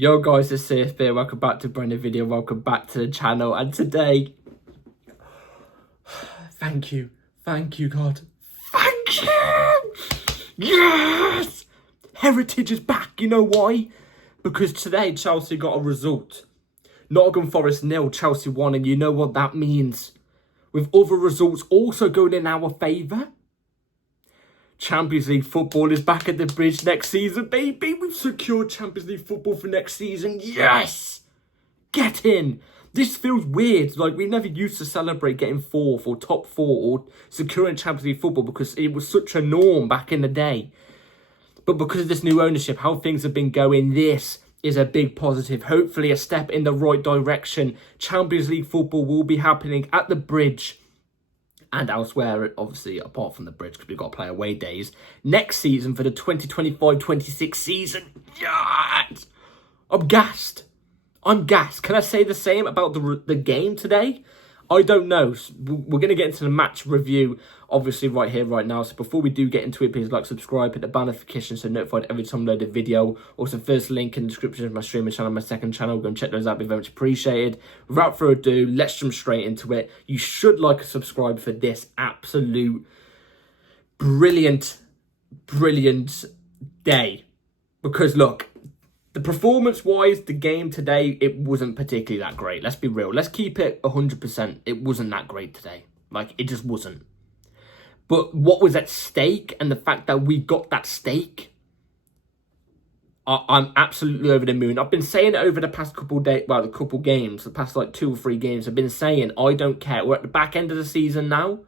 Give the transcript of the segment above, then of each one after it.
Yo guys, it's CFB. Welcome back to a brand new video. Welcome back to the channel. And today, thank you God, thank you. Yes, Heritage is back. You know why? Because today Chelsea got a result. Nottingham Forest 0, Chelsea 1, and you know what that means. With other results also going in our favour. Champions League football is back at the bridge next season, baby. We've secured Champions League football for next season. Yes! Get in. This feels weird. Like, we never used to celebrate getting fourth or top four or securing Champions League football because it was such a norm back in the day. But because of this new ownership, how things have been going, this is a big positive. Hopefully a step in the right direction. Champions League football will be happening at the bridge and elsewhere, obviously, apart from the bridge, because we've got to play away days, next season for the 2025-26 season. Yes! I'm gassed. Can I say the same about the game today? I don't know. We're going to get into the match review, obviously, right here, right now. So before we do get into it, please like, subscribe, hit the bell notification so notified every time I load a video. Also, first link in the description of my streaming channel, my second channel. Go and check those out. Be very much appreciated. Without further ado, let's jump straight into it. You should like and subscribe for this absolute brilliant day. Because, look, the performance-wise, the game today, it wasn't particularly that great. Let's be real. Let's keep it 100%. It wasn't that great today. Like, it just wasn't. But what was at stake and the fact that we got that stake, I'm absolutely over the moon. I've been saying it over the past couple days, well, the couple games, the past like 2 or 3 games. I've been saying, I don't care. We're at the back end of the season now.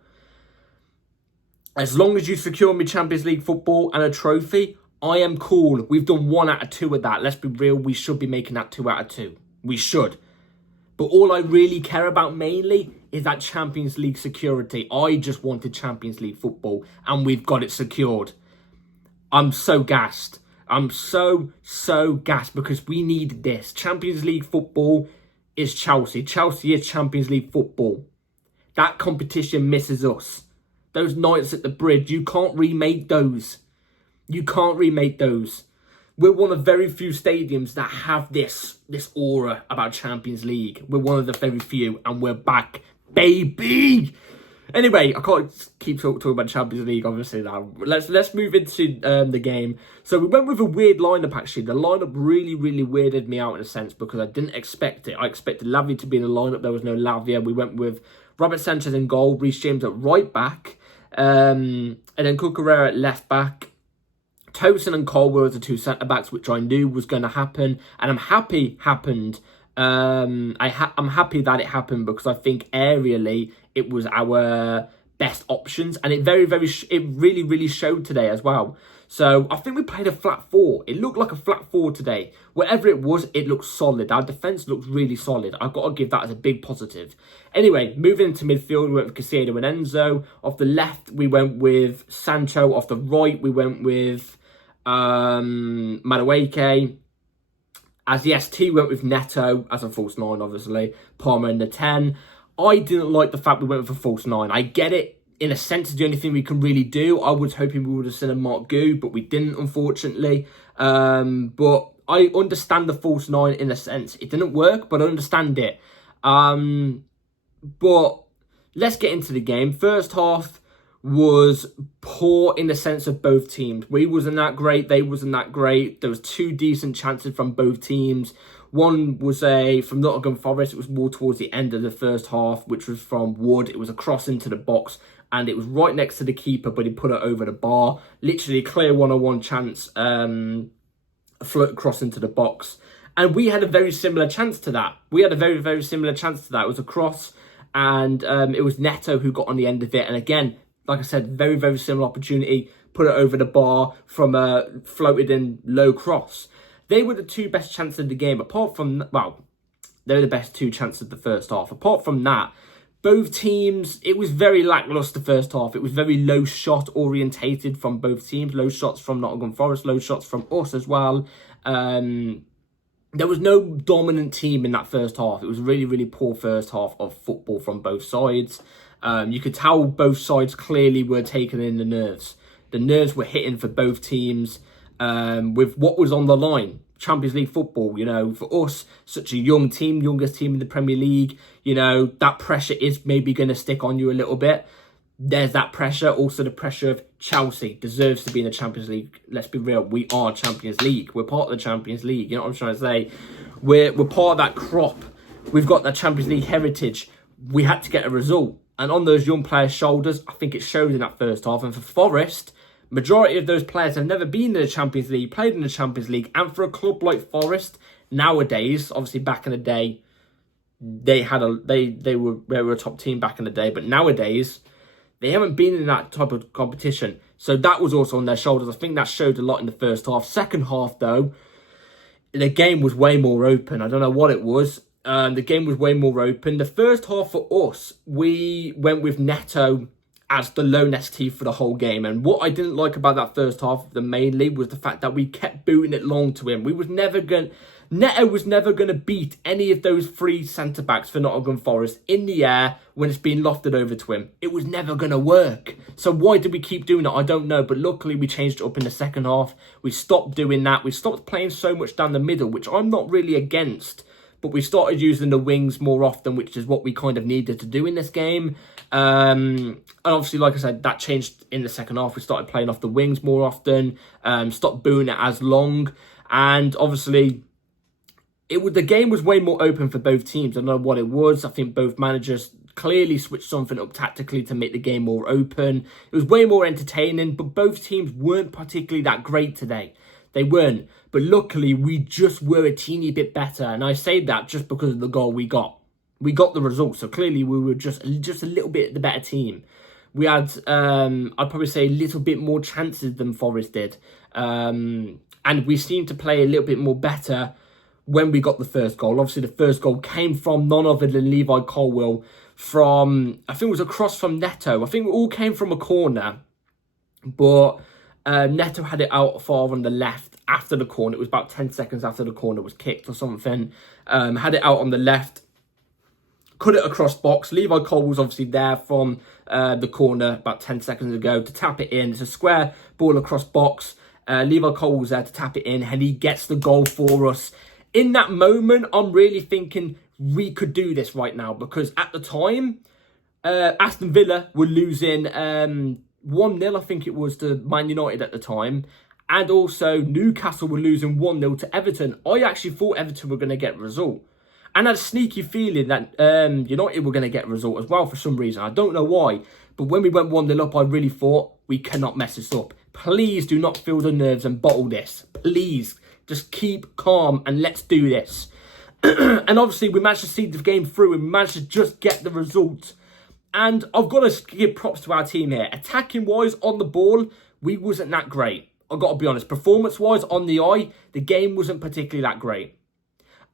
As long as you secure me Champions League football and a trophy, I am cool. We've done 1 out of 2 of that. Let's be real. We should be making that 2 out of 2. We should. But all I really care about mainly is that Champions League security. I just wanted Champions League football and we've got it secured. I'm so gassed. I'm so gassed because we need this. Champions League football is Chelsea. Chelsea is Champions League football. That competition misses us. Those nights at the bridge, you can't remake those. You can't remake those. We're one of very few stadiums that have this aura about Champions League. We're one of the very few, and we're back, baby. Anyway, I can't keep talking about Champions League, obviously, now. Let's move into the game. So we went with a weird lineup, actually. The lineup really weirded me out in a sense because I didn't expect it. I expected Lavia to be in the lineup. There was no Lavia. We went with Robert Sanchez in goal, Reece James at right back, and then Cucurella at left back. Tosin and Colwell as the 2 centre-backs, which I knew was going to happen. And I'm happy happened. I'm happy that it happened because I think aerially it was our best options. And it it really showed today as well. So I think we played a flat 4. It looked like a flat 4 today. Whatever it was, it looked solid. Our defence looked really solid. I've got to give that as a big positive. Anyway, moving into midfield, we went with Caicedo and Enzo. Off the left, we went with Sancho. Off the right, we went with Madueke. As the ST, went with Neto as a false 9, obviously. Palmer in the 10. I didn't like the fact we went with a false 9. I get it. In a sense, it's the only thing we can really do. I was hoping we would have seen a Mark Gu, but we didn't, unfortunately. But I understand the false 9 in a sense. It didn't work, but I understand it. But let's get into the game. First half was poor in the sense of both teams. We wasn't that great. They wasn't that great. There was 2 decent chances from both teams. One was from Nottingham Forest. It was more towards the end of the first half, which was from Wood. It was a cross into the box, and it was right next to the keeper, but he put it over the bar. Literally a clear 1-on-1 chance, a float across into the box. And we had a very similar chance to that. Very similar chance to that. It was a cross, and it was Neto who got on the end of it. And again, like I said, very similar opportunity. Put it over the bar from a floated in low cross. They were the 2 best chances of the game. Apart from, well, they were the best 2 chances of the first half. Apart from that, both teams, it was very lacklustre first half. It was very low shot orientated from both teams. Low shots from Nottingham Forest, low shots from us as well. There was no dominant team in that first half. It was a really poor first half of football from both sides. You could tell both sides clearly were taking in the nerves. The nerves were hitting for both teams with what was on the line. Champions League football. You know, for us, such a young team, youngest team in the Premier League, you know, that pressure is maybe going to stick on you a little bit. There's that pressure. Also, the pressure of Chelsea deserves to be in the Champions League. Let's be real. We are Champions League. We're part of the Champions League. You know what I'm trying to say? We're part of that crop. We've got that Champions League heritage. We had to get a result. And on those young players' shoulders, I think it showed in that first half. And for Forest, majority of those players have never been in the Champions League, played in the Champions League. And for a club like Forest, nowadays, obviously back in the day, they were a top team back in the day. But nowadays, they haven't been in that type of competition. So that was also on their shoulders. I think that showed a lot in the first half. Second half, though, the game was way more open. I don't know what it was. The game was way more open. The first half for us, we went with Neto as the lone ST for the whole game. And what I didn't like about that first half, mainly, was the fact that we kept booting it long to him. Neto was never going to beat any of those three centre-backs for Nottingham Forest in the air when it's being lofted over to him. It was never going to work. So why did we keep doing it? I don't know. But luckily, we changed it up in the second half. We stopped doing that. We stopped playing so much down the middle, which I'm not really against. But we started using the wings more often, which is what we kind of needed to do in this game. And obviously, like I said, that changed in the second half. We started playing off the wings more often, stopped booing it as long. And obviously, the game was way more open for both teams. I don't know what it was. I think both managers clearly switched something up tactically to make the game more open. It was way more entertaining, but both teams weren't particularly that great today. They weren't. But luckily, we just were a teeny bit better. And I say that just because of the goal we got. We got the result. So clearly, we were just a little bit the better team. We had, I'd probably say, a little bit more chances than Forest did. And we seemed to play a little bit more better when we got the first goal. Obviously, the first goal came from none other than Levi Colwill from, I think it was a cross from Neto. I think it all came from a corner. But Neto had it out far on the left after the corner. It was about 10 seconds after the corner was kicked or something. Had it out on the left. Cut it across box. Levi Cole was obviously there from the corner about 10 seconds ago to tap it in. It's a square ball across box. Levi Cole was there to tap it in, and he gets the goal for us. In that moment, I'm really thinking we could do this right now, because at the time, Aston Villa were losing 1-0, I think it was, to Man United at the time. And also, Newcastle were losing 1-0 to Everton. I actually thought Everton were going to get a result. And I had a sneaky feeling that United were going to get a result as well for some reason. I don't know why. But when we went 1-0 up, I really thought, we cannot mess this up. Please do not feel the nerves and bottle this. Please, just keep calm and let's do this. And obviously, we managed to see the game through and we managed to just get the result. And I've got to give props to our team here. Attacking-wise, on the ball, we wasn't that great. I've got to be honest. Performance-wise, on the eye, the game wasn't particularly that great.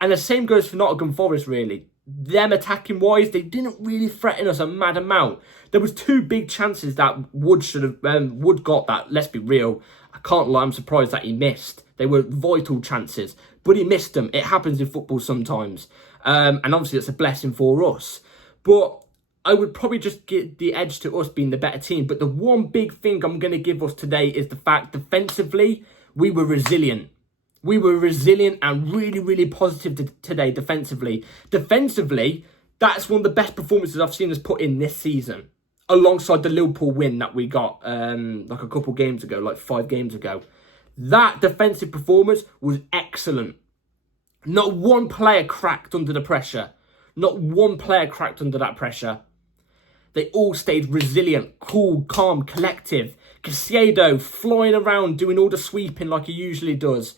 And the same goes for Nottingham Forest, really. Them attacking-wise, they didn't really threaten us a mad amount. There was 2 big chances that Wood got that. Let's be real. I can't lie, I'm surprised that he missed. They were vital chances. But he missed them. It happens in football sometimes. And obviously, it's a blessing for us. But I would probably just give the edge to us being the better team. But the one big thing I'm going to give us today is the fact, defensively, we were resilient. We were resilient and really, really positive today defensively. Defensively, that's one of the best performances I've seen us put in this season. Alongside the Liverpool win that we got like a couple games ago, like 5 games ago. That defensive performance was excellent. Not one player cracked under the pressure. Not one player cracked under that pressure. They all stayed resilient, cool, calm, collective. Caicedo flying around, doing all the sweeping like he usually does.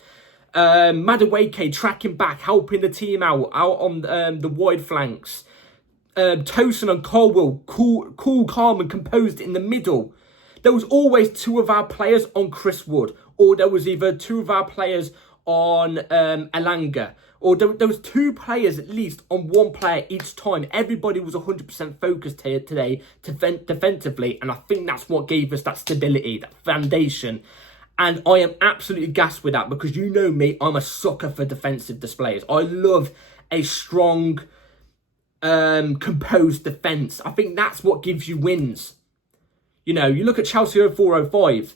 Madueke tracking back, helping the team out on the wide flanks. Tosin and Colwill, cool, calm and composed in the middle. There was always 2 of our players on Chris Wood, or there was either 2 of our players on Elanga, or there was 2 players at least on 1 player each time. Everybody was 100% focused here today defensively, and I think that's what gave us that stability, that foundation. And I am absolutely gassed with that, because you know me, I'm a sucker for defensive displays. I love a strong, composed defence. I think that's what gives you wins. You know, you look at Chelsea 04-05.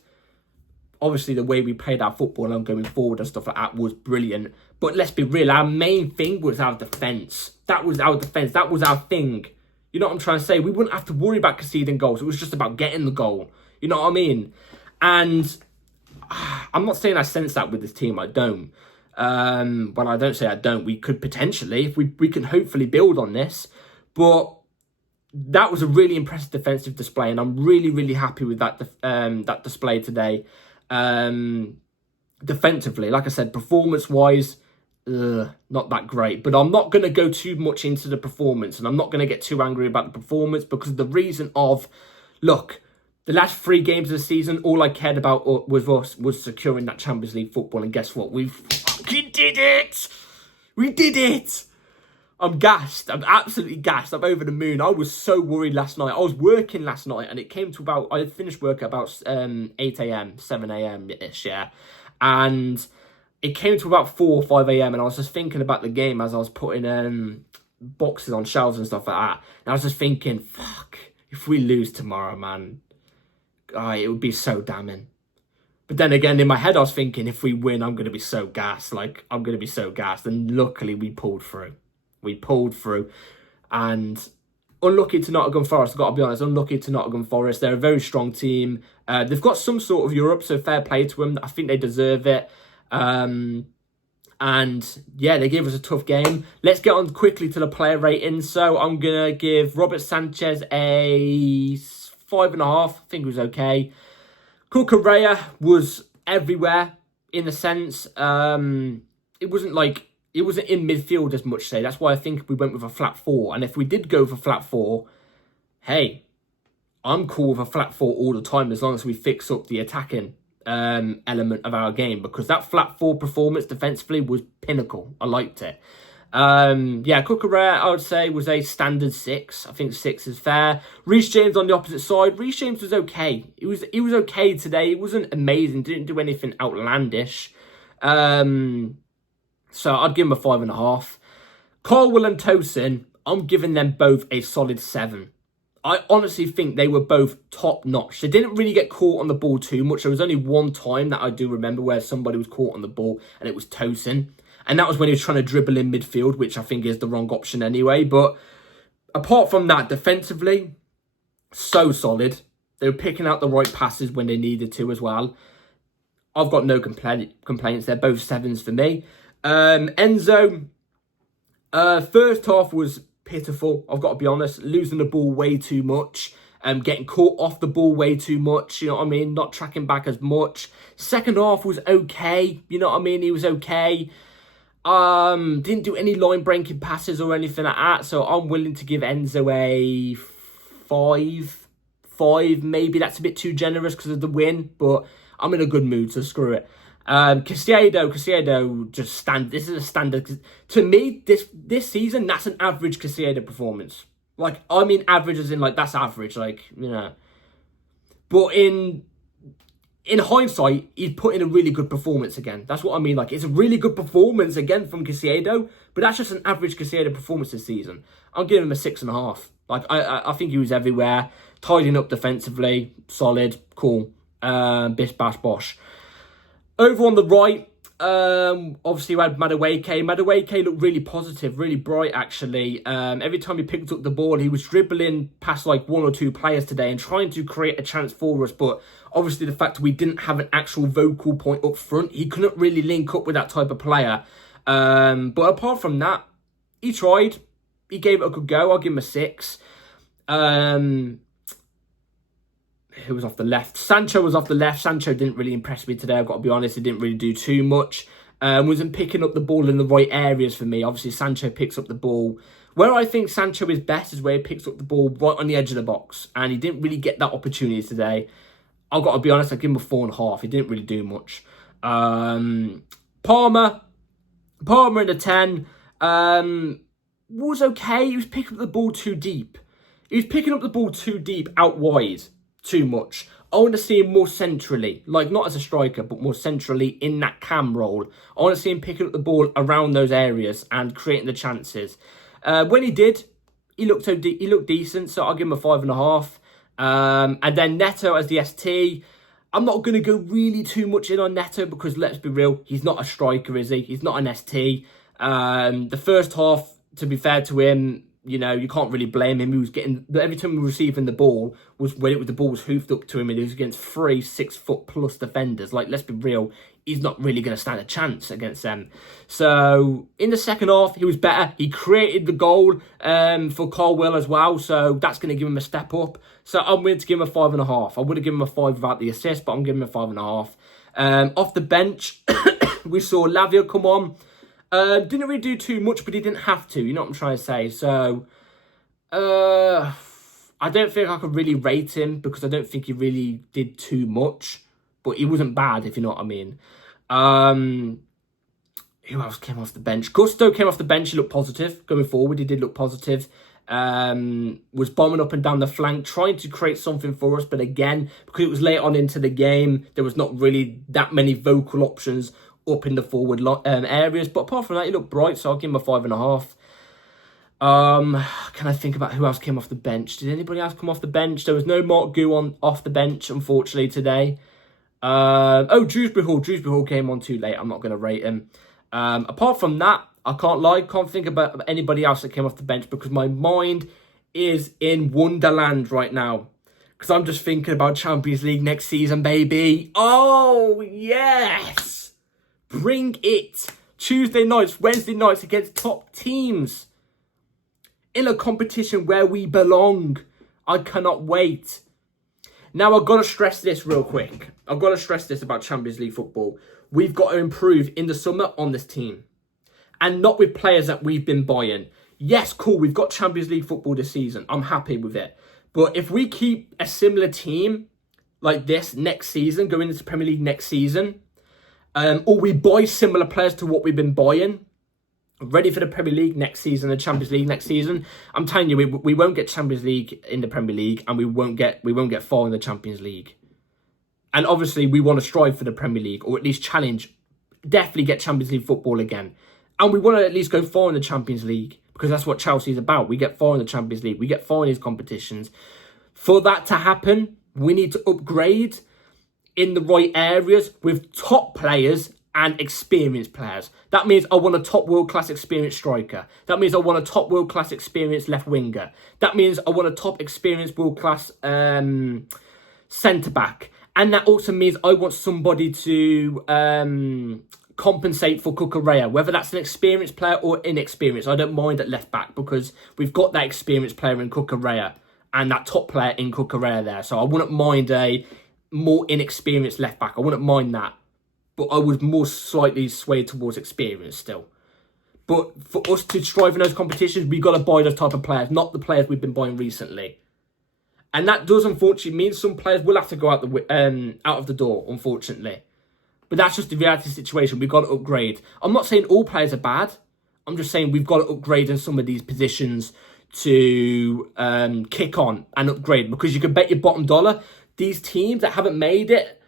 obviously the way we played our football and going forward and stuff like that was brilliant. But let's be real, our main thing was our defence. That was our defence. That was our thing. You know what I'm trying to say? We wouldn't have to worry about conceding goals. It was just about getting the goal. You know what I mean? And I'm not saying I sense that with this team. I don't. Well, I don't say I don't. We could potentially, if we can hopefully build on this. But that was a really impressive defensive display, and I'm really, really happy with that that display today. Defensively, like I said, performance-wise, not that great. But I'm not going to go too much into the performance, and I'm not going to get too angry about the performance because of the reason of, look, the last 3 games of the season, all I cared about was securing that Champions League football, and guess what? We fucking did it! We did it! I'm gassed. I'm absolutely gassed. I'm over the moon. I was so worried last night. I was working last night, and it came to about, I finished work at about 8 a.m, 7 a.m-ish, yeah. And it came to about 4 or 5 a.m, and I was just thinking about the game as I was putting boxes on shelves and stuff like that. And I was just thinking, fuck, if we lose tomorrow, man, it would be so damning. But then again, in my head, I was thinking, if we win, I'm going to be so gassed. Like, I'm going to be so gassed. And luckily, we pulled through. We pulled through, and unlucky to Nottingham Forest, I've got to be honest, unlucky to Nottingham Forest. They're a very strong team. They've got some sort of Europe, so fair play to them. I think they deserve it. And yeah, they gave us a tough game. Let's get on quickly to the player rating. So I'm going to give Robert Sanchez a 5.5. I think it was okay. Cucurella was everywhere in the sense. It wasn't in midfield as much, say. That's why I think we went with a flat 4. And if we did go for flat 4, hey, I'm cool with a flat 4 all the time as long as we fix up the attacking element of our game. Because that flat 4 performance defensively was pinnacle. I liked it. Yeah, Cucurella, I would say, was a standard 6. I think 6 is fair. Reece James on the opposite side. Reece James was okay. He was okay today. It wasn't amazing. Didn't do anything outlandish. So I'd give him a 5.5. Colwill and Tosin, I'm giving them both a solid 7. I honestly think they were both top notch. They didn't really get caught on the ball too much. There was only one time that I do remember where somebody was caught on the ball, and it was Tosin. And that was when he was trying to dribble in midfield, which I think is the wrong option anyway. But apart from that, defensively, so solid. They were picking out the right passes when they needed to as well. I've got no complaints. They're both 7s for me. Enzo, first half was pitiful, I've got to be honest. Losing the ball way too much. Getting caught off the ball way too much, you know what I mean? Not tracking back as much. Second half was okay, you know what I mean? He was okay. Didn't do any line-breaking passes or anything like that, so I'm willing to give Enzo a 5. 5, maybe that's a bit too generous because of the win, but I'm in a good mood, so screw it. Caicedo just this is a standard. To me, this season, that's an average Caicedo performance. Like, I mean average as in, like, that's average, like, you know. But in hindsight, he's put in a really good performance again. That's what I mean. Like, it's a really good performance again from Caicedo, but that's just an average Caicedo performance this season. I'm giving him a 6.5. Like, I think he was everywhere. Tidying up defensively, solid, cool. Bish, bash, bosh. Over on the right, obviously we had Madueke. Madueke looked really positive, really bright actually. Every time he picked up the ball, he was dribbling past like 1 or 2 players today and trying to create a chance for us. But obviously the fact we didn't have an actual vocal point up front, he couldn't really link up with that type of player. But apart from that, he tried. He gave it a good go. I'll give him a 6. Who was off the left? Sancho was off the left. Sancho didn't really impress me today, I've got to be honest. He didn't really do too much. Wasn't picking up the ball in the right areas for me. Obviously, Sancho picks up the ball. Where I think Sancho is best is where he picks up the ball right on the edge of the box. And he didn't really get that opportunity today. I've got to be honest, I'd give him a 4.5. He didn't really do much. Palmer in a 10. Was okay. He was picking up the ball too deep. He was picking up the ball too deep out wide. Too much. I want to see him more centrally, like not as a striker, but more centrally in that cam role. I want to see him picking up the ball around those areas and creating the chances. When he did, he looked decent, so I'll give him a 5.5. And then Neto as the ST. I'm not going to go really too much in on Neto because, let's be real, he's not a striker, is he? He's not an ST. The first half, to be fair to him, you know, you can't really blame him. He was getting, every time he was receiving the ball, was when the ball was hoofed up to him and he was against 3 6-foot+ defenders. Like, let's be real, he's not really going to stand a chance against them. So, in the second half, he was better. He created the goal for Carwell as well, so that's going to give him a step up. So, I'm willing to give him a 5.5. I would have given him a 5 without the assist, but I'm giving him a 5.5. Off the bench, we saw Lavia come on. Didn't really do too much, but he didn't have to. You know what I'm trying to say? So, I don't think I could really rate him because I don't think he really did too much. But he wasn't bad, if you know what I mean. Who else came off the bench? Gusto came off the bench. He looked positive. Going forward, he did look positive. Was bombing up and down the flank, trying to create something for us. But again, because it was late on into the game, there was not really that many vocal options up in the forward areas. But apart from that, he looked bright, so I'll give him a 5.5. Can I think about who else came off the bench? Did anybody else come off the bench? There was no Mark Gu off the bench, unfortunately, today. Dewsbury Hall. Dewsbury Hall came on too late. I'm not going to rate him. Apart from that, I can't think about anybody else that came off the bench because my mind is in Wonderland right now. Because I'm just thinking about Champions League next season, baby. Oh, yes! Bring it. Tuesday nights, Wednesday nights against top teams. In a competition where we belong. I cannot wait. Now, I've got to stress this real quick. I've got to stress this about Champions League football. We've got to improve in the summer on this team. And not with players that we've been buying. Yes, cool, we've got Champions League football this season. I'm happy with it. But if we keep a similar team like this next season, going into Premier League next season, or we buy similar players to what we've been buying, ready for the Premier League next season, the Champions League next season, I'm telling you, we won't get Champions League in the Premier League, and we won't get far in the Champions League. And obviously, we want to strive for the Premier League, or at least challenge, definitely get Champions League football again. And we want to at least go far in the Champions League, because that's what Chelsea's about. We get far in the Champions League. We get far in these competitions. For that to happen, we need to upgrade in the right areas with top players and experienced players. That means I want a top world-class experienced striker. That means I want a top world-class experienced left winger. That means I want a top experienced world-class centre-back. And that also means I want somebody to compensate for Cucurella, whether that's an experienced player or inexperienced. I don't mind at left-back because we've got that experienced player in Cucurella and that top player in Cucurella there. So I wouldn't mind a more inexperienced left-back. I wouldn't mind that. But I was more slightly swayed towards experience still. But for us to strive in those competitions, we've got to buy those type of players, not the players we've been buying recently. And that does, unfortunately, mean some players will have to go out of the door, unfortunately. But that's just the reality of the situation. We've got to upgrade. I'm not saying all players are bad. I'm just saying we've got to upgrade in some of these positions to kick on and upgrade. Because you can bet your bottom dollar, these teams that haven't made it,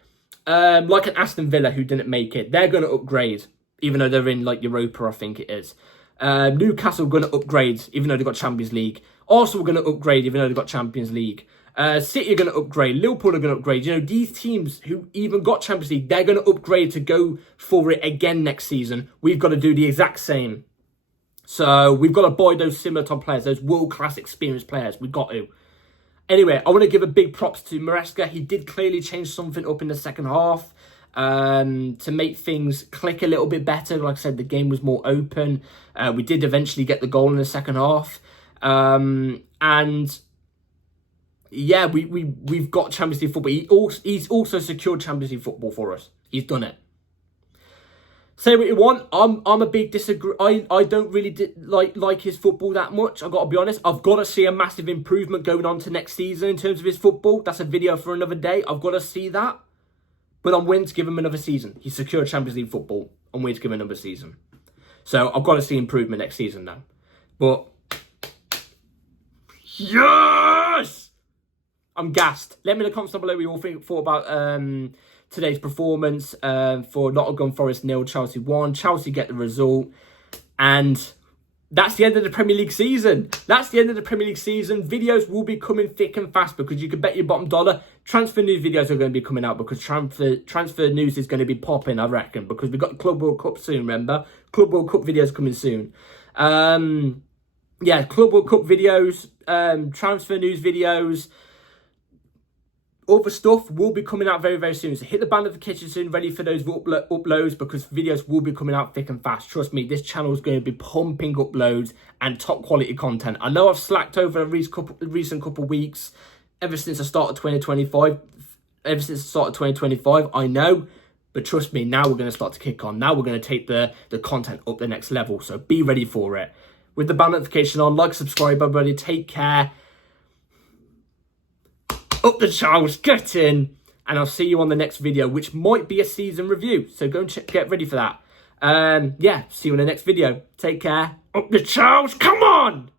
like an Aston Villa who didn't make it, they're going to upgrade, even though they're in like Europa, I think it is. Newcastle are going to upgrade, even though they've got Champions League. Arsenal are going to upgrade, even though they've got Champions League. City are going to upgrade. Liverpool are going to upgrade. You know, these teams who even got Champions League, they're going to upgrade to go for it again next season. We've got to do the exact same. So we've got to buy those similar top players, those world-class experienced players. We've got to. Anyway, I want to give a big props to Maresca. He did clearly change something up in the second half to make things click a little bit better. Like I said, the game was more open. We did eventually get the goal in the second half. And yeah, we've got Champions League football. He's also secured Champions League football for us. He's done it. Say what you want. I'm a big disagree. I don't really like his football that much. I've got to be honest. I've got to see a massive improvement going on to next season in terms of his football. That's a video for another day. I've got to see that. But I'm willing to give him another season. He's secured Champions League football. I'm willing to give him another season. So I've got to see improvement next season now. But yes, I'm gassed. Let me in the comments down below what you all thought about today's performance for Nottingham Forest 0, Chelsea 1. Chelsea get the result. And that's the end of the Premier League season. That's the end of the Premier League season. Videos will be coming thick and fast because you can bet your bottom dollar transfer news videos are going to be coming out because transfer news is going to be popping, I reckon, because we've got the Club World Cup soon, remember? Club World Cup videos coming soon. Yeah, Club World Cup videos, transfer news videos, other stuff will be coming out very, very soon. So hit the bell notification soon, ready for those uploads because videos will be coming out thick and fast. Trust me, this channel is going to be pumping uploads and top quality content. I know I've slacked over a recent couple of weeks ever since the start of 2025. I know. But trust me, now we're going to start to kick on. Now we're going to take the content up the next level. So be ready for it. With the bell notification on, like, subscribe, everybody. Take care. Up the Charles, get in, and I'll see you on the next video, which might be a season review. So go and get ready for that. Yeah, see you in the next video. Take care. Up the Charles, come on!